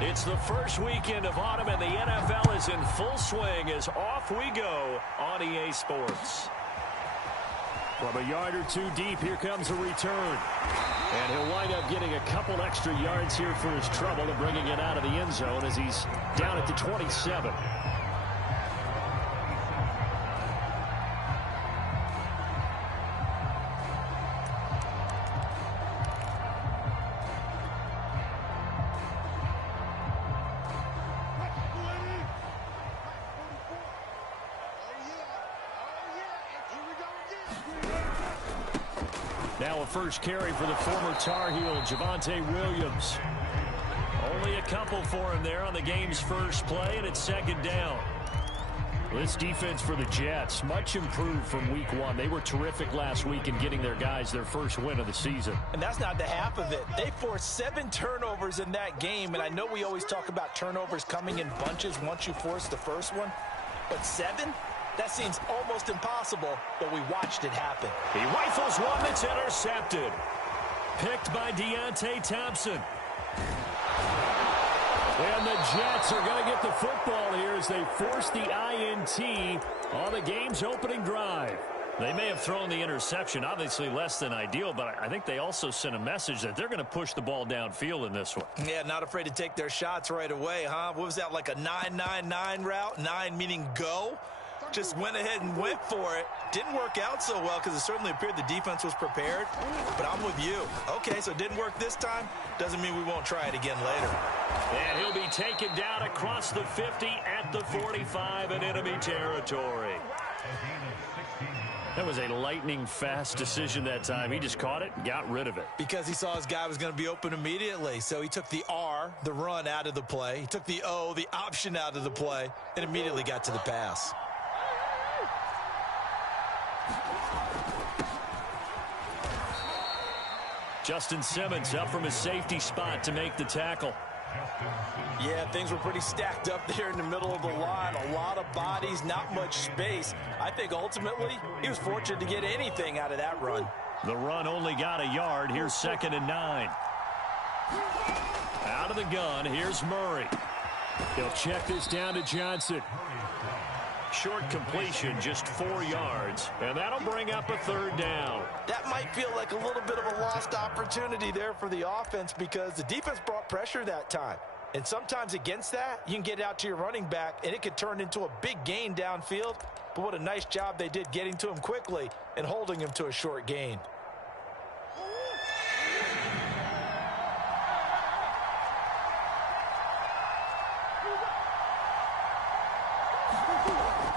It's the first weekend of autumn, and the NFL is in full swing as off we go on EA Sports. From a yard or two deep, here comes a return. And he'll wind up getting a couple extra yards here for his trouble and bringing it out of the end zone as he's down at the 27. Now a first carry for the former Tar Heel, Javonte Williams. Only a couple for him there on the game's first play, and it's second down. This defense for the Jets, much improved from week one. They were terrific last week in getting their guys their first win of the season. And that's not the half of it. They forced 7 turnovers in that game, and I know we always talk about turnovers coming in bunches once you force the first one, but 7? That seems almost impossible, but we watched it happen. He rifles one that's intercepted. Picked by Deontay Thompson. And the Jets are going to get the football here as they force the INT on the game's opening drive. They may have thrown the interception, obviously less than ideal, but I think they also sent a message that they're going to push the ball downfield in this one. Yeah, not afraid to take their shots right away, huh? What was that, like a 9-9-9 route? 9 meaning go? Just went ahead and went for it. Didn't work out so well because it certainly appeared the defense was prepared. But I'm with you. Okay, so it didn't work this time. Doesn't mean we won't try it again later. And he'll be taken down across the 50 at the 45 in enemy territory. That was a lightning-fast decision that time. He just caught it and got rid of it. Because he saw his guy was going to be open immediately. So he took the R, the run, out of the play. He took the O, the option, out of the play, and immediately got to the pass. Justin Simmons up from his safety spot to make the tackle. Yeah, things were pretty stacked up there in the middle of the line. A lot of bodies, not much space. I think ultimately he was fortunate to get anything out of that run. The run only got a yard. Here's 2nd and 9. Out of the gun, here's Murray. He'll check this down to Johnson. Short completion, just 4 yards, and that'll bring up a 3rd down. That might feel like a little bit of a lost opportunity there for the offense because the defense brought pressure that time. And sometimes against that, you can get out to your running back, and it could turn into a big gain downfield. But what a nice job they did getting to him quickly and holding him to a short gain.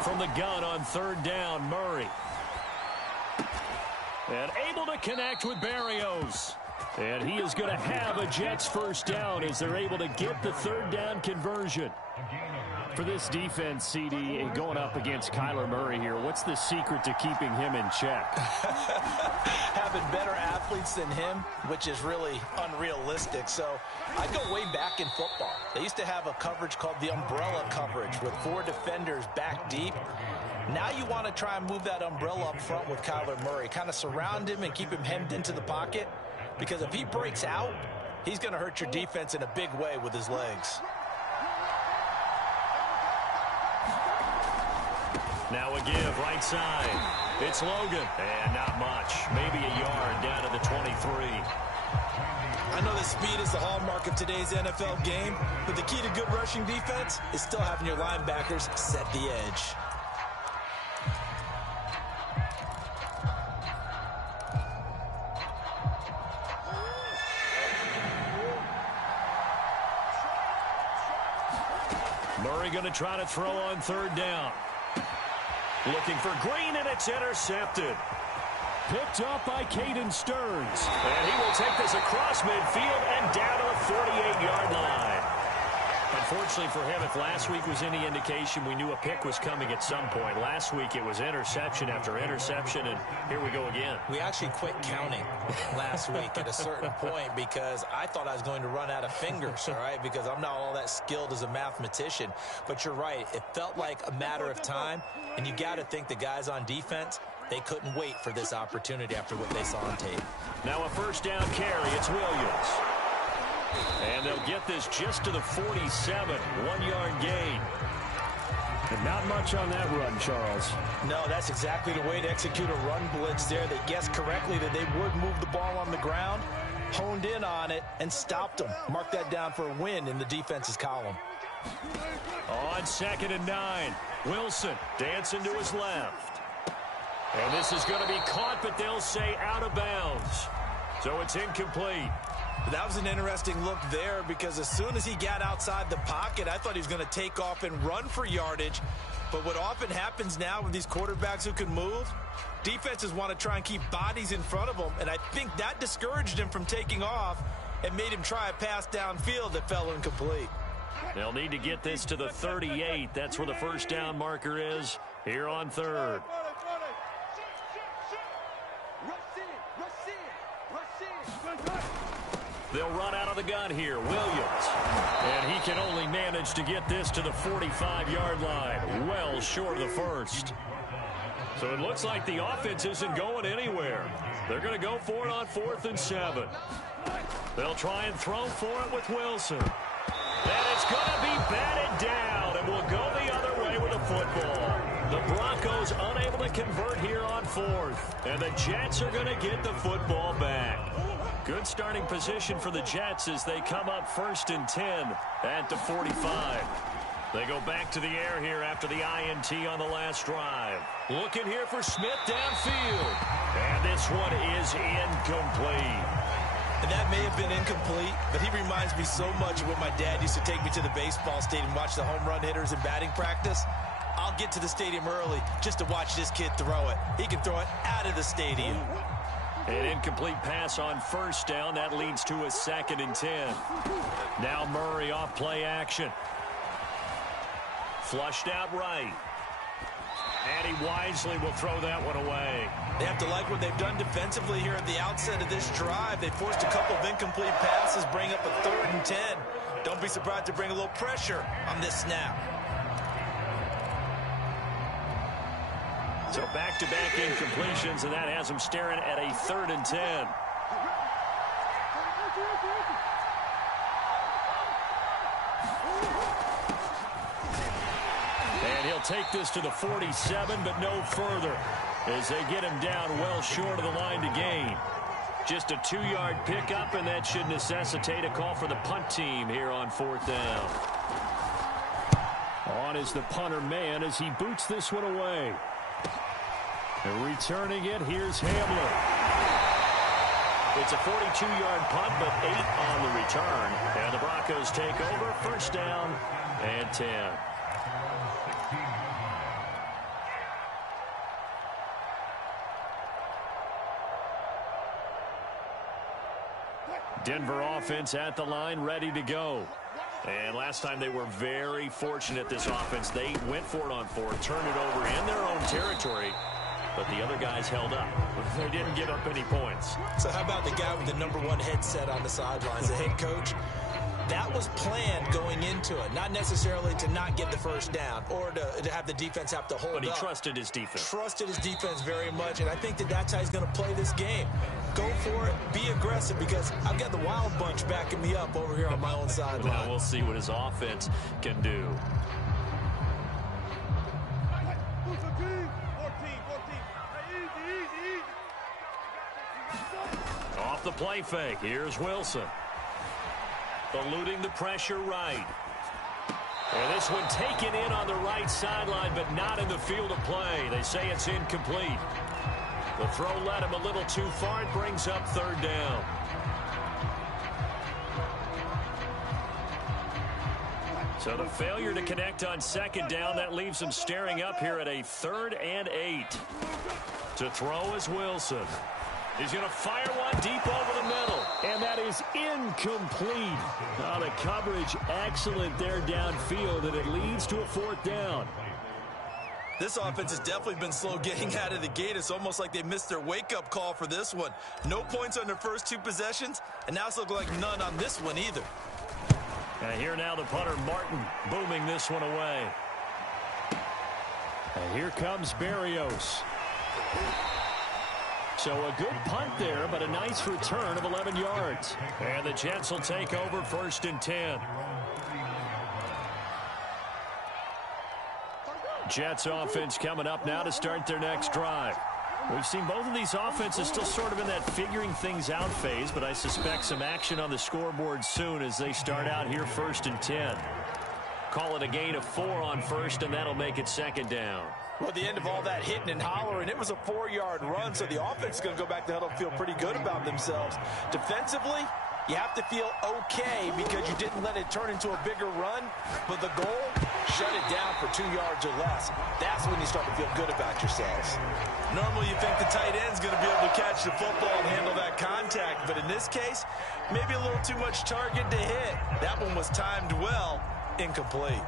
From the gun on 3rd down, Murray. And able to connect with Berrios. And he is going to have a Jets first down as they're able to get the 3rd down conversion. For this defense, CD, going up against Kyler Murray here, what's the secret to keeping him in check? Having better athletes than him, which is really unrealistic. So I go way back in football. They used to have a coverage called the umbrella coverage with 4 defenders back deep. Now you want to try and move that umbrella up front with Kyler Murray. Kind of surround him and keep him hemmed into the pocket. Because if he breaks out, he's going to hurt your defense in a big way with his legs. Now a give, right side. It's Logan. And not much. Maybe a yard down to the 23. I know that speed is the hallmark of today's NFL game, but the key to good rushing defense is still having your linebackers set the edge. Murray going to try to throw on 3rd down. Looking for Green, and it's intercepted. Picked up by Caden Stearns. And he will take this across midfield and down to the 48-yard line. Unfortunately for him, if last week was any indication, we knew a pick was coming at some point. Last week it was interception after interception, and here we go again. We actually quit counting last week at a certain point because I thought I was going to run out of fingers, all right, because I'm not all that skilled as a mathematician. But you're right. It felt like a matter of time, and you got to think the guys on defense, they couldn't wait for this opportunity after what they saw on tape. Now a 1st down carry. It's Williams. And they'll get this just to the 47, 1-yard gain. And not much on that run, Charles. No, that's exactly the way to execute a run blitz there. They guessed correctly that they would move the ball on the ground, honed in on it, and stopped them. Mark that down for a win in the defense's column. On 2nd and 9, Wilson dancing to his left. And this is going to be caught, but they'll say out of bounds. So it's incomplete. That was an interesting look there because as soon as he got outside the pocket, I thought he was going to take off and run for yardage. But what often happens now with these quarterbacks who can move, defenses want to try and keep bodies in front of them, and I think that discouraged him from taking off and made him try a pass downfield that fell incomplete. They'll need to get this to the 38. That's where the first down marker is here on 3rd. They'll run out of the gun here. Williams. And he can only manage to get this to the 45-yard line. Well short of the first. So it looks like the offense isn't going anywhere. They're going to go for it on 4th and 7. They'll try and throw for it with Wilson. And it's going to be batted down, and we'll go the other way with the football. The Broncos unable to convert here on 4th, and the Jets are going to get the football back. Good starting position for the Jets as they come up 1st and 10 at the 45. They go back to the air here after the INT on the last drive. Looking here for Smith downfield. And this one is incomplete. And that may have been incomplete, but he reminds me so much of when my dad used to take me to the baseball stadium and watch the home run hitters in batting practice. I'll get to the stadium early just to watch this kid throw it. He can throw it out of the stadium. An incomplete pass on 1st down. That leads to a 2nd and 10. Now Murray off play action. Flushed out right. And he wisely will throw that one away. They have to like what they've done defensively here at the outset of this drive. They forced a couple of incomplete passes, bring up a 3rd and 10. Don't be surprised to bring a little pressure on this snap. So back-to-back incompletions, and that has them staring at a 3rd and 10. And he'll take this to the 47, but no further, as they get him down well short of the line to gain. Just a 2-yard pickup, and that should necessitate a call for the punt team here on 4th down. On is the punter man as he boots this one away. And returning it, here's Hamler. It's a 42-yard punt, but 8 on the return. And the Broncos take over, 1st down and 10. Denver offense at the line, ready to go. And last time they were very fortunate, this offense. They went for it on 4th, turned it over in their own territory, but the other guys held up. They didn't give up any points. So how about the guy with the #1 headset on the sidelines, the head coach? That was planned going into it, not necessarily to not get the first down or to have the defense have to hold up. But he trusted his defense. Trusted his defense very much, and I think that that's how he's going to play this game. Go for it, be aggressive, because I've got the wild bunch backing me up over here on my own sideline. Now we'll see what his offense can do. Off the play fake, here's Wilson. Eluding the pressure right. And this one taken in on the right sideline, but not in the field of play. They say it's incomplete. The throw led him a little too far. It brings up 3rd down. So the failure to connect on 2nd down, that leaves him staring up here at a 3rd and 8. To throw is Wilson. He's going to fire one deep over the middle. And that is incomplete. Now the coverage excellent there downfield, and it leads to a 4th down. This offense has definitely been slow getting out of the gate. It's almost like they missed their wake-up call for this one. No points on their first 2 possessions, and now it's looking like none on this one either. And here now the punter, Martin, booming this one away. And here comes Berrios. So a good punt there, but a nice return of 11 yards. And the Jets will take over 1st and 10. Jets offense coming up now to start their next drive. We've seen both of these offenses still sort of in that figuring things out phase, but I suspect some action on the scoreboard soon as they start out here 1st and 10. Call it a gain of 4 on 1st, and that'll make it 2nd down. Well, at the end of all that hitting and hollering, it was a 4-yard run, so the offense is going to go back to huddle and feel pretty good about themselves. Defensively, you have to feel okay because you didn't let it turn into a bigger run, but the goal, shut it down for 2 yards or less. That's when you start to feel good about yourselves. Normally, you think the tight end's going to be able to catch the football and handle that contact, but in this case, maybe a little too much target to hit. That one was timed well, incomplete.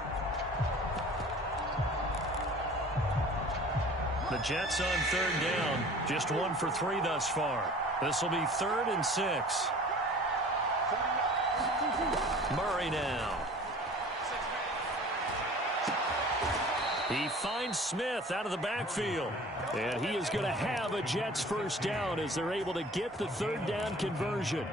The Jets on 3rd down, just 1 for 3 thus far. This will be 3rd and 6. Murray now. He finds Smith out of the backfield. And he is going to have a Jets 1st down as they're able to get the 3rd down conversion.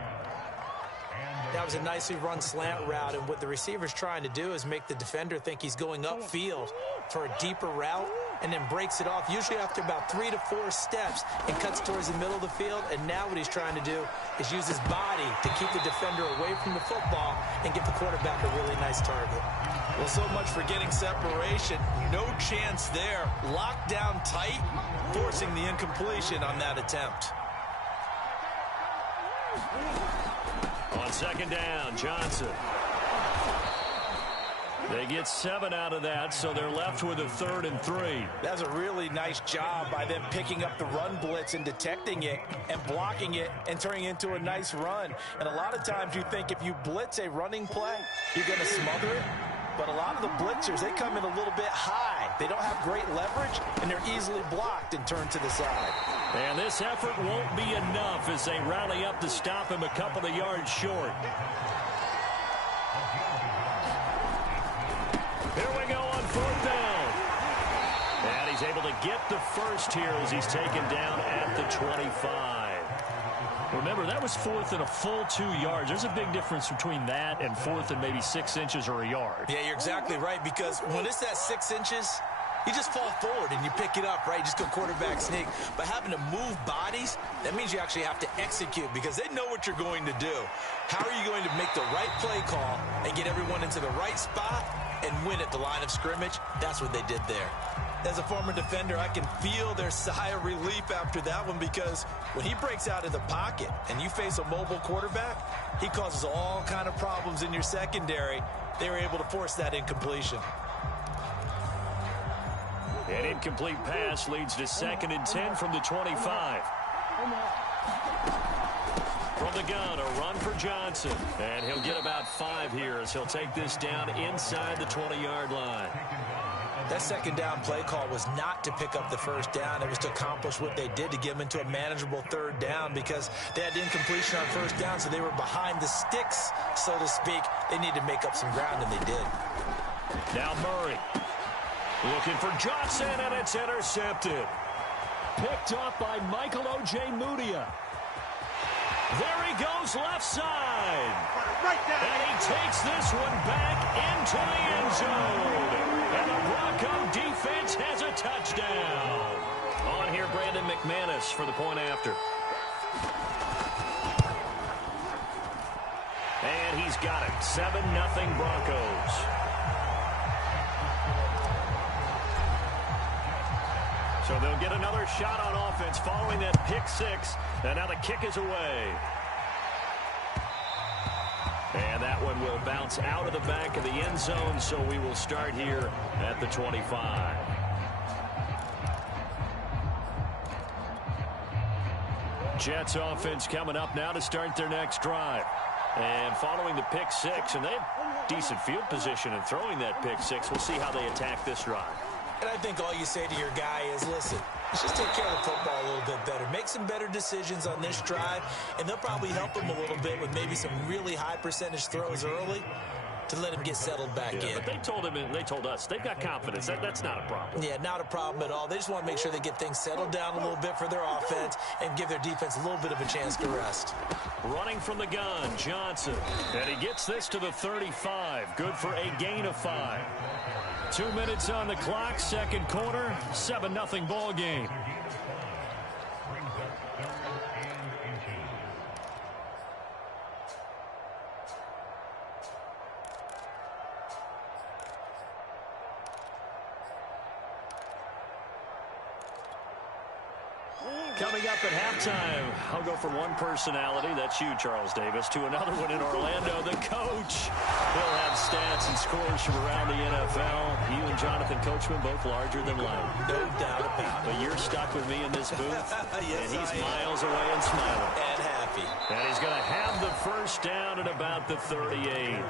That was a nicely run slant route, and what the receiver's trying to do is make the defender think he's going upfield for a deeper route and then breaks it off, usually after about 3 to 4 steps, and cuts towards the middle of the field. And now what he's trying to do is use his body to keep the defender away from the football and get the quarterback a really nice target. Well, so much for getting separation. No chance there. Locked down tight, forcing the incompletion on that attempt. On 2nd down, Johnson. They get 7 out of that, so they're left with a 3rd and 3. That's a really nice job by them picking up the run blitz and detecting it and blocking it and turning it into a nice run. And a lot of times you think if you blitz a running play, you're going to smother it. But a lot of the blitzers, they come in a little bit high. They don't have great leverage, and they're easily blocked and turned to the side. And this effort won't be enough as they rally up to stop him a couple of yards short. Here we go on 4th down. And he's able to get the first here as he's taken down at the 25. Remember, that was 4th and a full 2 yards. There's a big difference between that and 4th and maybe 6 inches or a yard. Yeah, you're exactly right, because when it's that 6 inches, you just fall forward and you pick it up, right? You just go quarterback sneak. But having to move bodies, that means you actually have to execute because they know what you're going to do. How are you going to make the right play call and get everyone into the right spot and win at the line of scrimmage? That's what they did there. As a former defender, I can feel their sigh of relief after that one, because when he breaks out of the pocket and you face a mobile quarterback, he causes all kind of problems in your secondary. They were able to force that incompletion. An incomplete pass leads to 2nd and 10 from the 25. From the gun, a run for Johnson. And he'll get about 5 here as he'll take this down inside the 20-yard line. That 2nd down play call was not to pick up the 1st down. It was to accomplish what they did, to get them into a manageable 3rd down, because they had incompletion on 1st down, so they were behind the sticks, so to speak. They needed to make up some ground, and they did. Now Murray. Looking for Johnson, and it's intercepted. Picked off by Michael O.J. Mudia. There he goes left side. And he takes this one back into the end zone. And the Bronco defense has a touchdown. On here, Brandon McManus for the point after. And he's got it. 7-0 Broncos. So they'll get another shot on offense following that pick 6. And now the kick is away. And that one will bounce out of the back of the end zone, so we will start here at the 25. Jets offense coming up now to start their next drive. And following the pick 6, and they have decent field position in throwing that pick 6. We'll see how they attack this drive. And I think all you say to your guy is, listen, let's just take care of the football a little bit better. Make some better decisions on this drive, and they'll probably help him a little bit with maybe some really high percentage throws early. to let him get settled back in. But they told us they've got confidence. That's not a problem. Yeah, not a problem at all. They just want to make sure they get things settled down a little bit for their offense and give their defense a little bit of a chance to rest. Running from the gun, Johnson. And he gets this to the 35. Good for a gain of 5. 2 minutes on the clock, second quarter, 7-0 ball game. Coming up at halftime, I'll go from one personality, that's you, Charles Davis, to another one in Orlando, the coach. He'll have stats and scores from around the NFL. You and Jonathan Coachman, both larger than life. No doubt about it. But you're stuck with me in this booth, yes, and he's miles away and smiling. And happy. And he's going to have the first down at about the 38.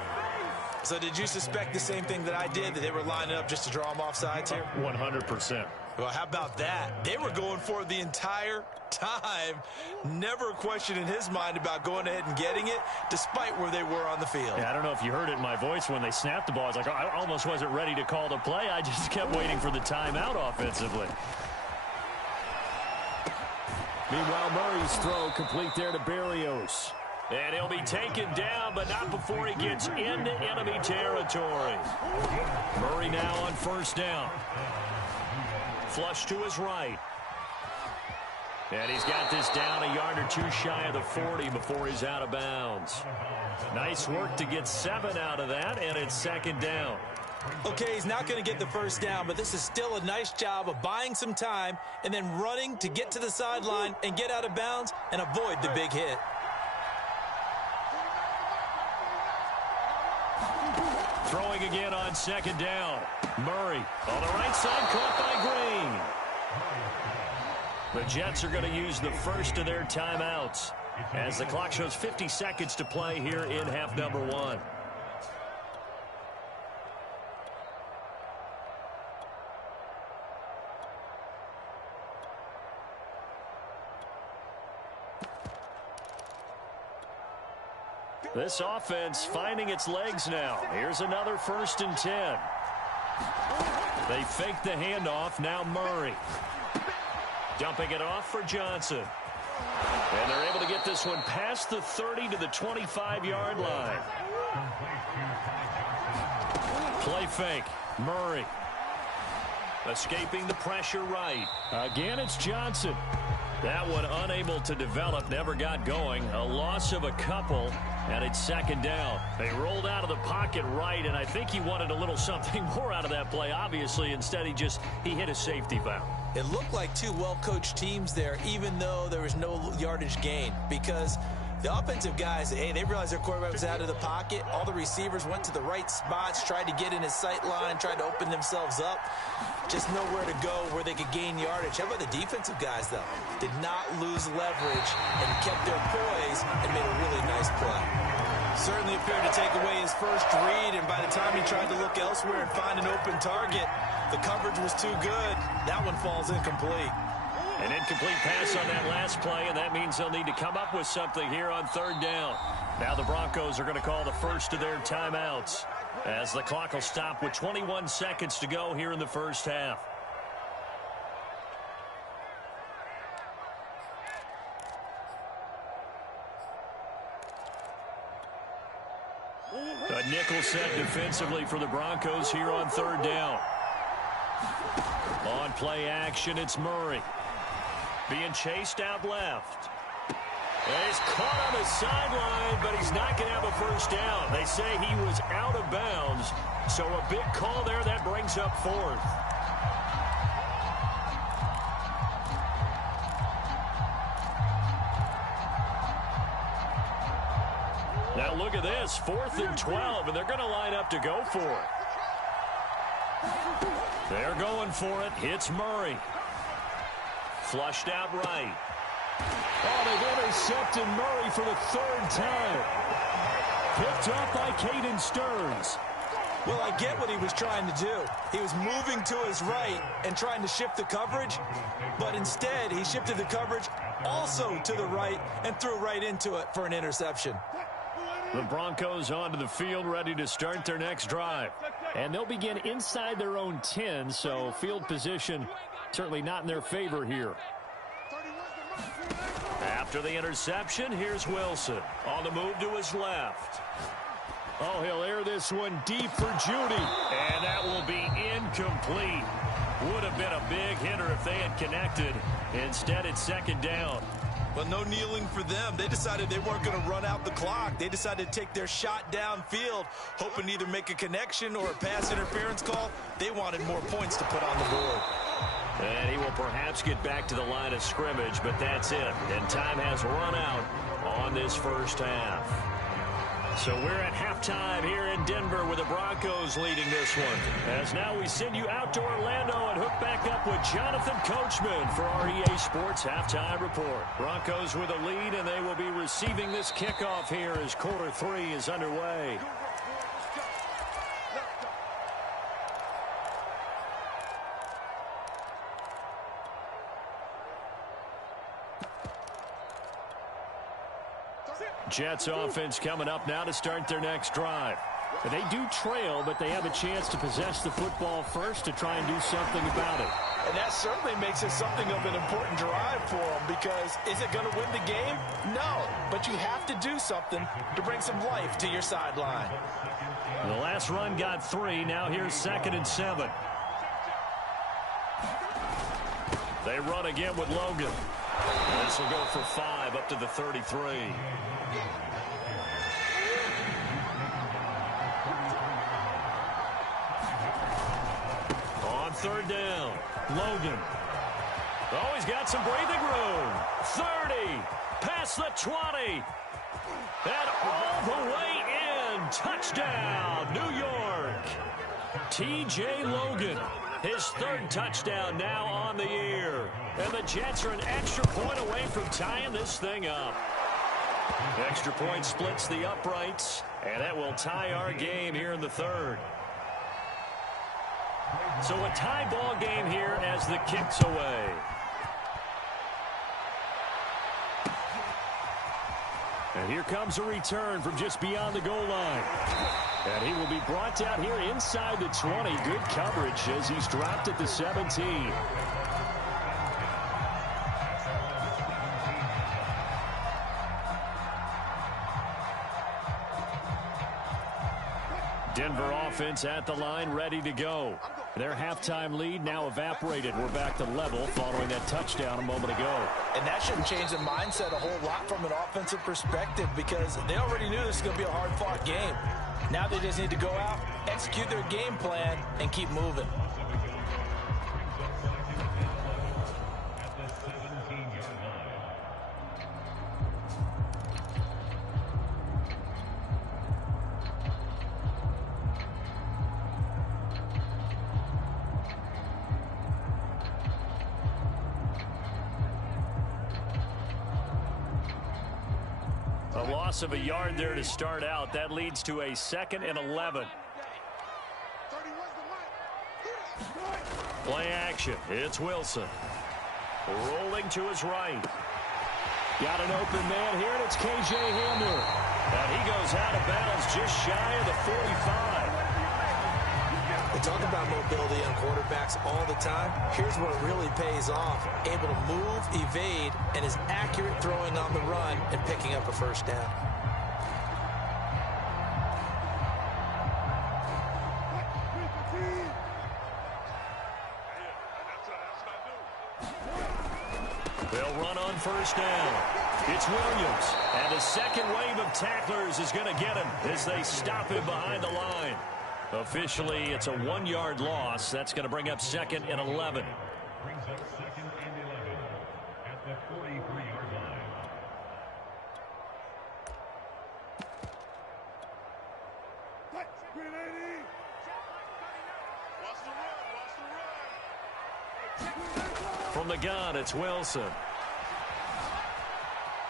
So did you suspect the same thing that I did, that they were lining up just to draw him off sides here? 100%. Well, how about that? They were going for it the entire time. Never a question in his mind about going ahead and getting it, despite where they were on the field. Yeah, I don't know if you heard it in my voice when they snapped the ball. I was like, I almost wasn't ready to call the play. I just kept waiting for the timeout offensively. Meanwhile, Murray's throw complete there to Berrios. And he'll be taken down, but not before he gets into enemy territory. Murray now on first down. Flush to his right. And he's got this down a yard or two shy of the 40 before he's out of bounds. Nice work to get 7 out of that, and it's second down. Okay, he's not going to get the first down, but this is still a nice job of buying some time and then running to get to the sideline and get out of bounds and avoid the big hit. Throwing again on second down. Murray on the right side, caught by Green. The Jets are going to use the first of their timeouts as the clock shows 50 seconds to play here in half number 1. This offense finding its legs now. Here's another 1st and 10. They fake the handoff. Now Murray. Dumping it off for Johnson. And they're able to get this one past the 30 to the 25-yard line. Play fake. Murray. Escaping the pressure right. Again, it's Johnson. That one unable to develop, never got going. A loss of a couple, and it's second down. They rolled out of the pocket right, and I think he wanted a little something more out of that play, obviously. Instead, he hit a safety foul. It looked like two well-coached teams there, even though there was no yardage gain, because the offensive guys, hey, they realized their quarterback was out of the pocket. All the receivers went to the right spots, tried to get in his sight line, tried to open themselves up. Just nowhere to go where they could gain yardage. How about the defensive guys, though? Did not lose leverage and kept their poise and made a really nice play. Certainly appeared to take away his first read, and by the time he tried to look elsewhere and find an open target, the coverage was too good. That one falls incomplete. An incomplete pass on that last play, and that means they'll need to come up with something here on third down. Now the Broncos are going to call the first of their timeouts as the clock will stop with 21 seconds to go here in the first half. A nickel set defensively for the Broncos here on third down. On play action, it's Murray. Being chased out left. And he's caught on the sideline, but he's not going to have a first down. They say he was out of bounds, so a big call there that brings up fourth. Now look at this, 4th and 12, and they're going to line up to go for it. They're going for it. It's Murray. Flushed out right. Oh, they've intercepted Murray for the 3rd time. Picked up by Caden Stearns. Well, I get what he was trying to do. He was moving to his right and trying to shift the coverage, but instead he shifted the coverage also to the right and threw right into it for an interception. The Broncos onto the field, ready to start their next drive. And they'll begin inside their own 10, so field position certainly not in their favor here. After the interception, here's Wilson on the move to his left. Oh, he'll air this one deep for Judy. And that will be incomplete. Would have been a big hitter if they had connected. Instead, it's second down. Well, no kneeling for them. They decided they weren't going to run out the clock. They decided to take their shot downfield, hoping to either make a connection or a pass interference call. They wanted more points to put on the board. And he will perhaps get back to the line of scrimmage, but that's it. And time has run out on this first half. So we're at halftime here in Denver with the Broncos leading this one. As now we send you out to Orlando and hook back up with Jonathan Coachman for our EA Sports Halftime Report. Broncos with a lead, and they will be receiving this kickoff here as quarter 3 is underway. Jets offense coming up now to start their next drive. They do trail, but they have a chance to possess the football first to try and do something about it. And that certainly makes it something of an important drive for them, because is it going to win the game? No, but you have to do something to bring some life to your sideline. The last run got 3. Now here's 2nd and 7. They run again with Logan. This will go for 5 up to the 33. On 3rd down, Logan. Oh, he's got some breathing room. 30, past the 20, and all the way in. Touchdown, New York. T.J. Logan, his 3rd touchdown now on the year. And the Jets are an extra point away from tying this thing up. Extra point splits the uprights, and that will tie our game here in the 3rd. So a tie ball game here as the kick's away. And here comes a return from just beyond the goal line. And he will be brought down here inside the 20. Good coverage as he's dropped at the 17. Denver offense at the line, ready to go. Their halftime lead now evaporated. We're back to level following that touchdown a moment ago. And that shouldn't change the mindset a whole lot from an offensive perspective, because they already knew this was going to be a hard-fought game. Now they just need to go out, execute their game plan, and keep moving. A loss of a yard there to start out. That leads to a 2nd and 11. Play action. It's Wilson. Rolling to his right. Got an open man here, and it's K.J. Hamler. And he goes out of bounds just shy of the 45. They talk about mobility on quarterbacks all the time. Here's where it really pays off. Able to move, evade, and is accurate throwing on the run and picking up a first down. They'll run on first down. It's Williams. And the second wave of tacklers is going to get him as they stop him behind the line. Officially, it's a 1-yard loss. That's going to bring up 2nd and 11. Brings up 2nd and 11 at the 43-yard line. From the gun, it's Wilson.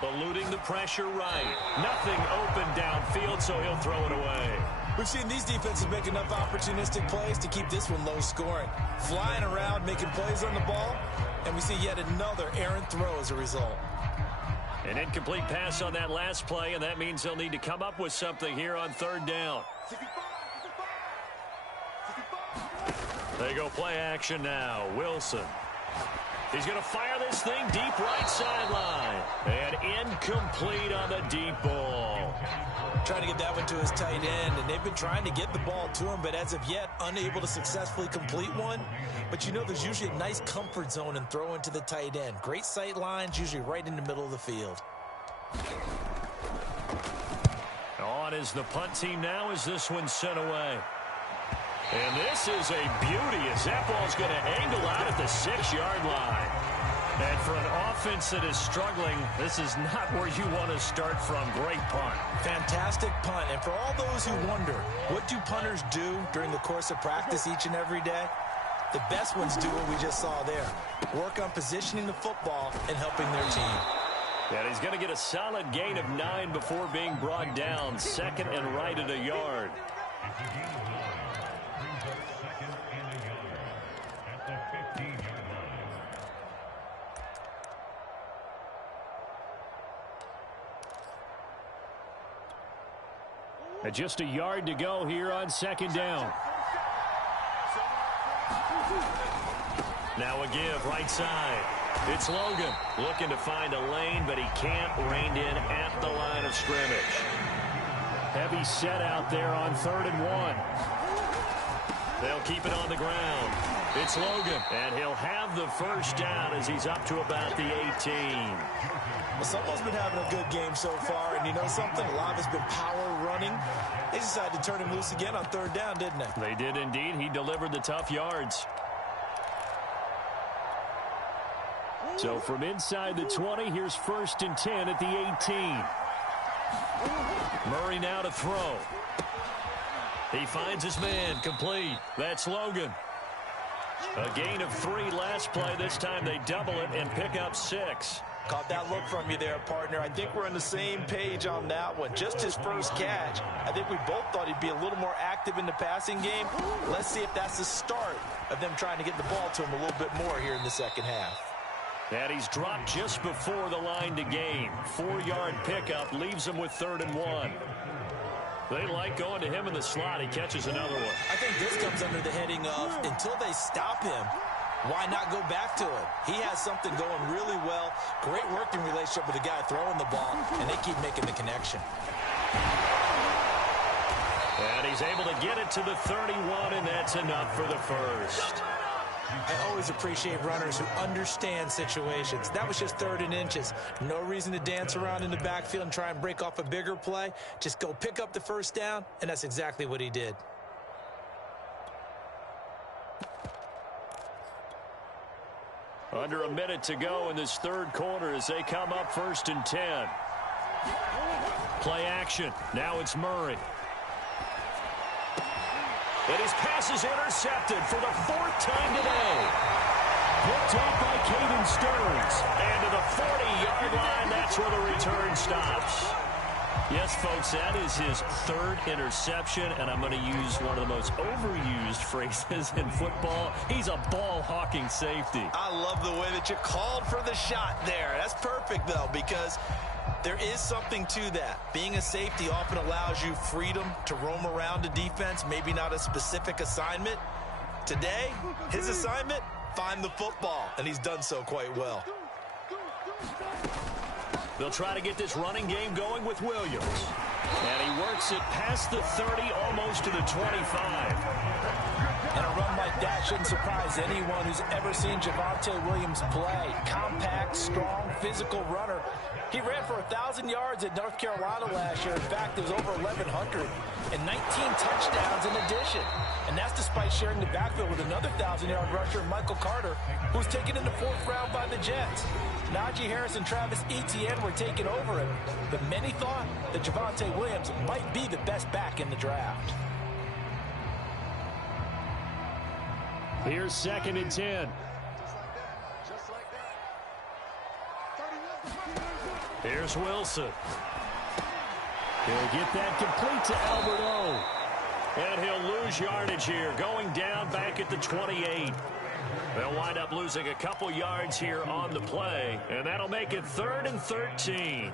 Eluding the pressure right. Nothing open downfield, so he'll throw it away. We've seen these defenses make enough opportunistic plays to keep this one low scoring. Flying around, making plays on the ball, and we see yet another errant throw as a result. An incomplete pass on that last play, and that means they'll need to come up with something here on third down. They go play action now. Wilson. He's going to fire this thing deep right sideline. And incomplete on the deep ball. Trying to get that one to his tight end, and they've been trying to get the ball to him, but as of yet, unable to successfully complete one. But you know there's usually a nice comfort zone in throwing to the tight end. Great sight lines, usually right in the middle of the field. On is the punt team now as this one's sent away. And this is a beauty as that ball's going to angle out at the 6-yard line. And for an offense that is struggling, this is not where you want to start from. Great punt. Fantastic punt. And for all those who wonder, what do punters do during the course of practice each and every day? The best ones do what we just saw there. Work on positioning the football and helping their team. And he's going to get a solid gain of 9 before being brought down. Second and right at a yard. Just a yard to go here on second down. Now a give right side. It's Logan looking to find a lane, but he can't. Reined in at the line of scrimmage. Heavy set out there on 3rd and 1. They'll keep it on the ground. It's Logan, and he'll have the first down as he's up to about the 18. Well, someone's been having a good game so far, and you know something? A lot has been power running. They decided to turn him loose again on 3rd down, didn't they? They did indeed. He delivered the tough yards. So from inside the 20, here's 1st and 10 at the 18. Murray now to throw. He finds his man, complete. That's Logan. A gain of 3 last play. This time they double it and pick up 6. Caught that look from you there, partner. I think we're on the same page on that one. Just his first catch. I think we both thought he'd be a little more active in the passing game. Let's see if that's the start of them trying to get the ball to him a little bit more here in the second half. And he's dropped just before the line to gain. 4-yard pickup leaves him with 3rd and 1. They like going to him in the slot. He catches another one. I think this comes under the heading of until they stop him, why not go back to it? He has something going really well. Great working relationship with the guy throwing the ball, and they keep making the connection. And he's able to get it to the 31, and that's enough for the first. I always appreciate runners who understand situations. That was just 3rd and inches. No reason to dance around in the backfield and try and break off a bigger play. Just go pick up the first down, and that's exactly what he did. Under a minute to go in this 3rd quarter as they come up 1st and 10. Play action. Now it's Murray. And his pass is intercepted for the 4th time today. Picked off by Caden Stearns. And to the 40-yard line, that's where the return stops. Yes, folks, that is his 3rd interception, and I'm going to use one of the most overused phrases in football. He's a ball-hawking safety. I love the way that you called for the shot there. That's perfect, though, because there is something to that. Being a safety often allows you freedom to roam around the defense, maybe not a specific assignment. Today, his assignment, find the football, and he's done so quite well. They'll try to get this running game going with Williams. And he works it past the 30, almost to the 25. And a run like that shouldn't surprise anyone who's ever seen Javonte Williams play. Compact, strong, physical runner. He ran for 1,000 yards at North Carolina last year. In fact, it was over 1,100 and 19 touchdowns in addition. And that's despite sharing the backfield with another 1,000-yard rusher, Michael Carter, who was taken in the 4th round by the Jets. Najee Harris and Travis Etienne were taking over him, but many thought that Javonte Williams might be the best back in the draft. Here's 2nd and 10. Here's Wilson. He'll get that complete to Albert O. And he'll lose yardage here, going down back at the 28. They'll wind up losing a couple yards here on the play, and that'll make it 3rd and 13.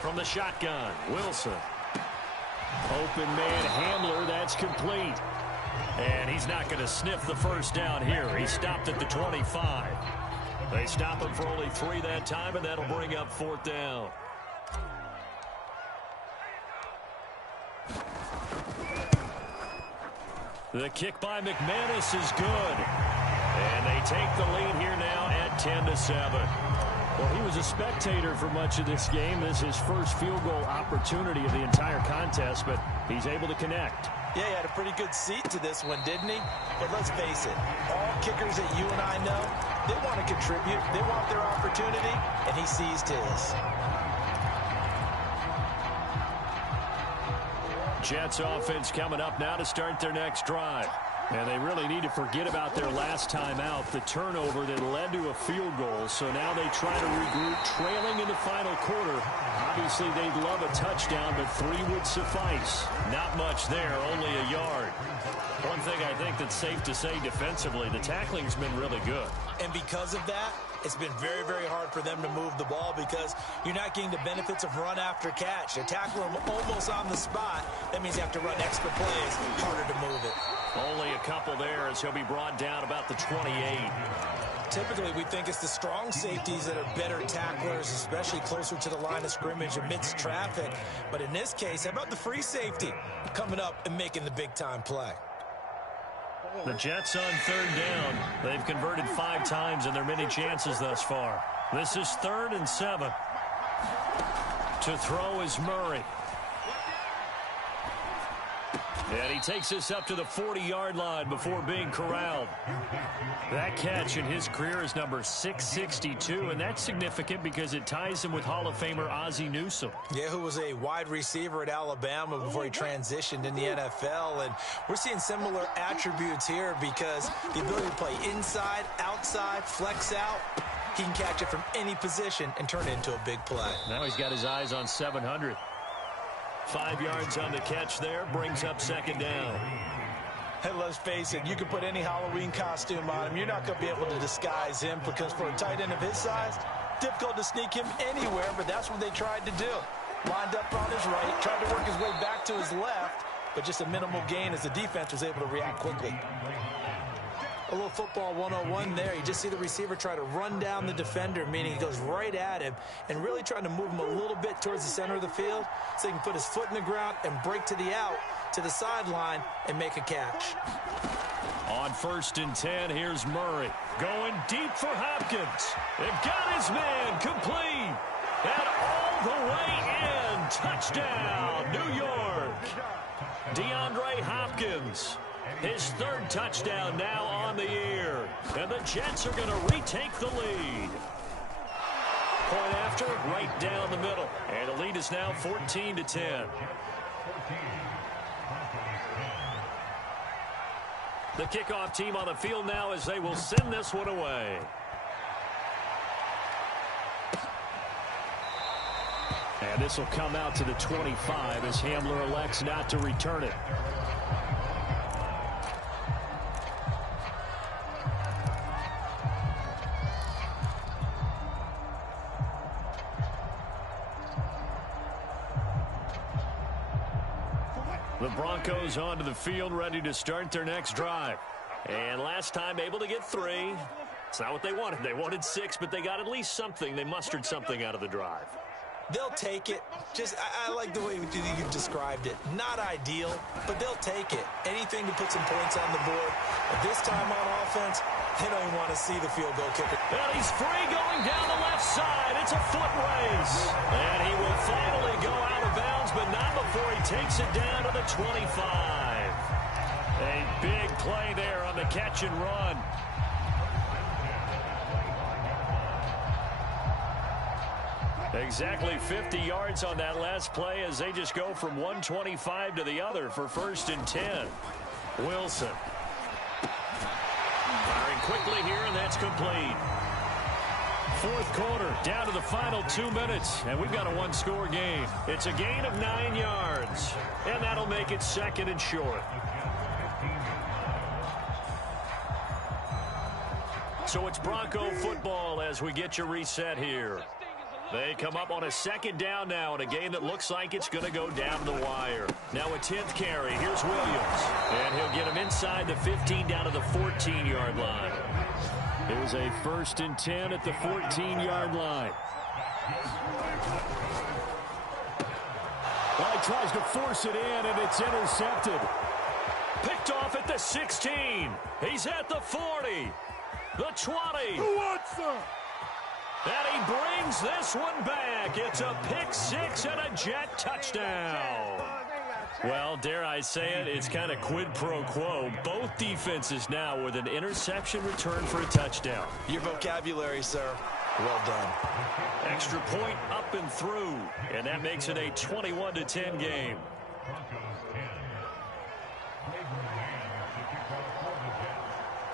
From the shotgun, Wilson. Open man Hamler, that's complete. And he's not going to sniff the first down here. He stopped at the 25. They stop him for only 3 that time, and that'll bring up 4th down. The kick by McManus is good. And they take the lead here now at 10-7. Well, he was a spectator for much of this game. This is his first field goal opportunity of the entire contest, but he's able to connect. Yeah, he had a pretty good seat to this one, didn't he? But let's face it, all kickers that you and I know, they want to contribute. They want their opportunity, and he seized his. Jets offense coming up now to start their next drive. And they really need to forget about their last time out, the turnover that led to a field goal. So now they try to regroup, trailing in the final quarter. Obviously, they'd love a touchdown, but 3 would suffice. Not much there, only a yard. One thing I think that's safe to say defensively, the tackling's been really good. And because of that, it's been very, very hard for them to move the ball because you're not getting the benefits of run after catch. They tackle them almost on the spot. That means you have to run extra plays, harder to move it. Only a couple there as he'll be brought down about the 28. Typically, we think it's the strong safeties that are better tacklers, especially closer to the line of scrimmage amidst traffic. But in this case, how about the free safety coming up and making the big-time play? The Jets on 3rd down. They've converted 5 times in their many chances thus far. This is 3rd and 7. To throw is Murray. And he takes this up to the 40-yard line before being corralled. That catch in his career is number 662, and that's significant because it ties him with Hall of Famer Ozzie Newsome. Yeah, who was a wide receiver at Alabama before he transitioned in the NFL. And we're seeing similar attributes here because the ability to play inside, outside, flex out, he can catch it from any position and turn it into a big play. Now he's got his eyes on 700. 5 yards on the catch there, brings up 2nd down. Hey, let's face it, you can put any Halloween costume on him. You're not going to be able to disguise him because for a tight end of his size, difficult to sneak him anywhere, but that's what they tried to do. Lined up on his right, tried to work his way back to his left, but just a minimal gain as the defense was able to react quickly. A little football 101 there. You just see the receiver try to run down the defender, meaning he goes right at him and really trying to move him a little bit towards the center of the field so he can put his foot in the ground and break to the out, to the sideline, and make a catch. On 1st and 10, here's Murray. Going deep for Hopkins. They've got his man complete. And all the way in. Touchdown, New York. DeAndre Hopkins. His 3rd touchdown now on the year. And the Jets are going to retake the lead. Point after, right down the middle. And the lead is now 14-10. The kickoff team on the field now as they will send this one away. And this will come out to the 25 as Hamler elects not to return it. The Broncos onto the field, ready to start their next drive. And last time able to get 3. It's not what they wanted. They wanted 6, but they got at least something. They mustered something out of the drive. They'll take it. I like the way you described it. Not ideal, but they'll take it. Anything to put some points on the board. But this time on offense, they don't even want to see the field goal kicker. And he's free going down the left side. It's a foot race. And he will finally go out of bounds, but not before he takes it down to the 25. A big play there on the catch and run. Exactly 50 yards on that last play as they just go from 125 to the other for 1st and 10. Wilson. Firing quickly here, and that's complete. Fourth quarter, down to the final 2 minutes, and we've got a one-score game. It's a gain of 9 yards, and that'll make it second and short. So it's Bronco football as we get you reset here. They come up on a second down now in a game that looks like it's going to go down the wire. Now a 10th carry. Here's Williams. And he'll get him inside the 15 down to the 14-yard line. Here's a 1st and 10 at the 14-yard line. Well, he tries to force it in, and it's intercepted. Picked off at the 16. He's at the 40. The 20. Who wants them? And he brings this one back. It's a pick six and a Jet touchdown. Well, dare I say it, it's kind of quid pro quo. Both defenses now with an interception return for a touchdown. Your vocabulary, sir. Well done. Extra point up and through. And that makes it a 21-10 game.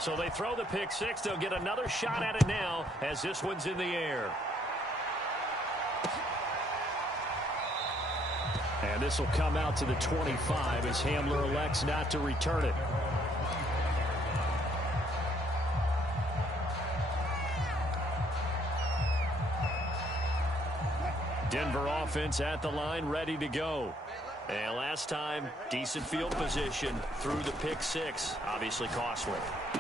So they throw the pick six. They'll get another shot at it now as this one's in the air. And this will come out to the 25 as Hamler elects not to return it. Denver offense at the line, ready to go. And last time, decent field position through the pick six. Obviously costly.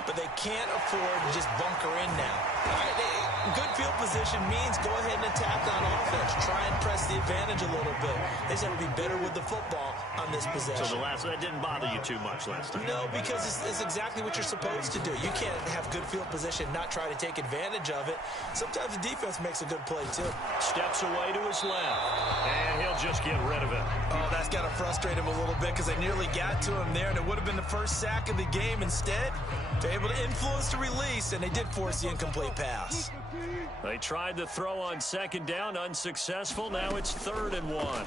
But they can't afford to just bunker in now. All right, good field position means go ahead and attack on offense. Try and press the advantage a little bit. They just have to be better with the football on this possession. So that didn't bother you too much last time? No, because it's exactly what you're supposed to do. You can't have good field position, not try to take advantage of it. Sometimes the defense makes a good play, too. Steps away to his left, and he'll just get rid of it. Oh, that's got to frustrate him a little bit because they nearly got to him there, and it would have been the first sack of the game. Instead, they're able to influence the release, and they did force the incomplete pass. They tried to throw on second down, unsuccessful. Now it's 3rd and 1.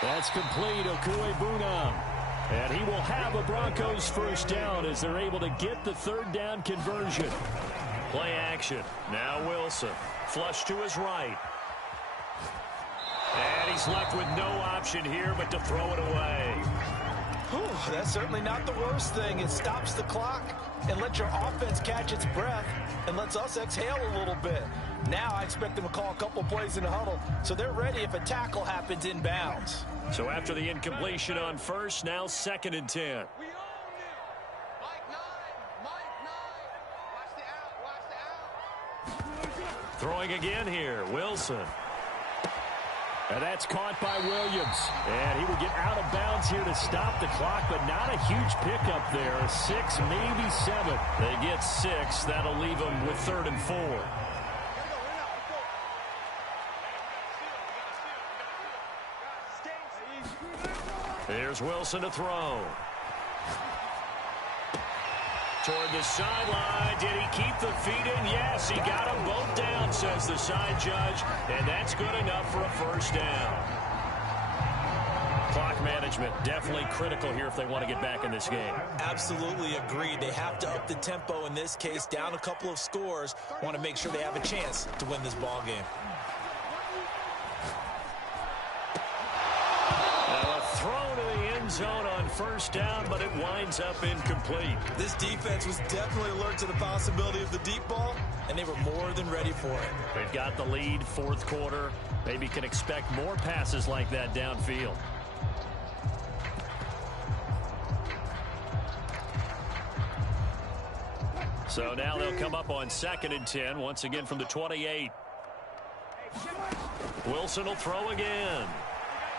That's complete, Okuebunam. And he will have a Broncos first down as they're able to get the 3rd down conversion. Play action. Now Wilson. Flush to his right. And he's left with no option here but to throw it away. Whew, that's certainly not the worst thing. It stops the clock and lets your offense catch its breath and lets us exhale a little bit. Now I expect them to call a couple plays in the huddle so they're ready if a tackle happens inbounds. So after the incompletion on first, now 2nd and 10. Throwing again here, Wilson. And that's caught by Williams. And he will get out of bounds here to stop the clock, but not a huge pickup there. 6, maybe 7. They get 6. That'll leave them with 3rd and 4. Here's Wilson to throw. Toward the sideline. Did he keep the feet in? Yes, he got them both down, says the side judge. And that's good enough for a first down. Clock management definitely critical here if they want to get back in this game. Absolutely agreed. They have to up the tempo in this case. Down a couple of scores. Want to make sure they have a chance to win this ball game. Thrown to the end zone on first down, but it winds up incomplete. This defense was definitely alert to the possibility of the deep ball, and they were more than ready for it. They've got the lead, 4th quarter. Maybe can expect more passes like that downfield. So now they'll come up on 2nd and 10, once again from the 28. Wilson will throw again.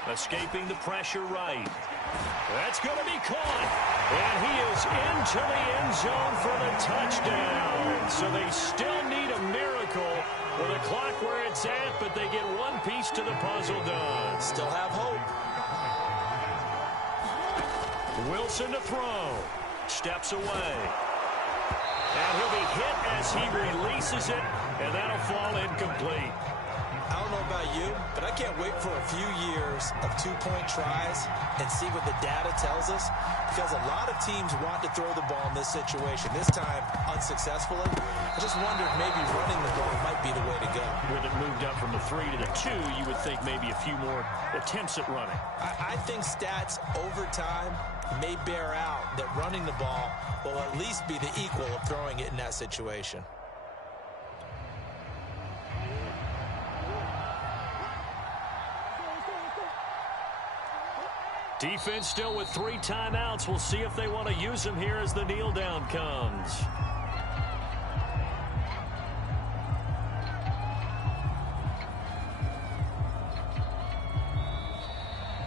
Escaping the pressure right. That's going to be caught. And he is into the end zone for the touchdown. So they still need a miracle with a clock where it's at, but they get one piece to the puzzle done. Still have hope. Wilson to throw. Steps away. And he'll be hit as he releases it, and that'll fall incomplete. I don't know about you, but I can't wait for a few years of two-point tries and see what the data tells us, because a lot of teams want to throw the ball in this situation. This time, unsuccessfully. I just wonder if maybe running the ball might be the way to go. With it moved up from the 3 to the 2, you would think maybe a few more attempts at running. I think stats over time may bear out that running the ball will at least be the equal of throwing it in that situation. Defense still with 3 timeouts. We'll see if they want to use them here as the kneel down comes.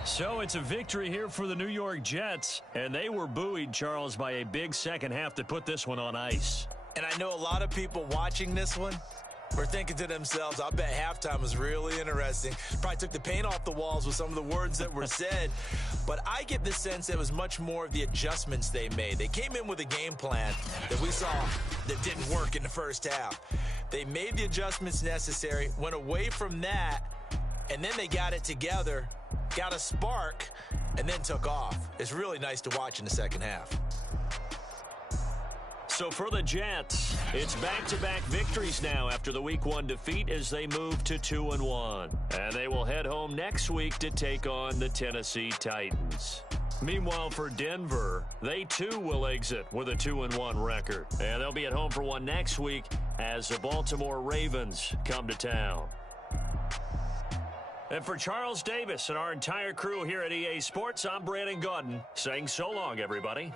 So it's a victory here for the New York Jets, and they were buoyed, Charles, by a big second half to put this one on ice. And I know a lot of people watching this one were thinking to themselves, I bet halftime was really interesting. Probably took the paint off the walls with some of the words that were said. But I get the sense it was much more of the adjustments they made. They came in with a game plan that we saw that didn't work in the first half. They made the adjustments necessary, went away from that, and then they got it together, got a spark, and then took off. It's really nice to watch in the second half. So for the Jets, it's back-to-back victories now after the Week 1 defeat as they move to 2-1. And they will head home next week to take on the Tennessee Titans. Meanwhile, for Denver, they too will exit with a 2-1 record. And they'll be at home for one next week as the Baltimore Ravens come to town. And for Charles Davis and our entire crew here at EA Sports, I'm Madden God saying so long, everybody.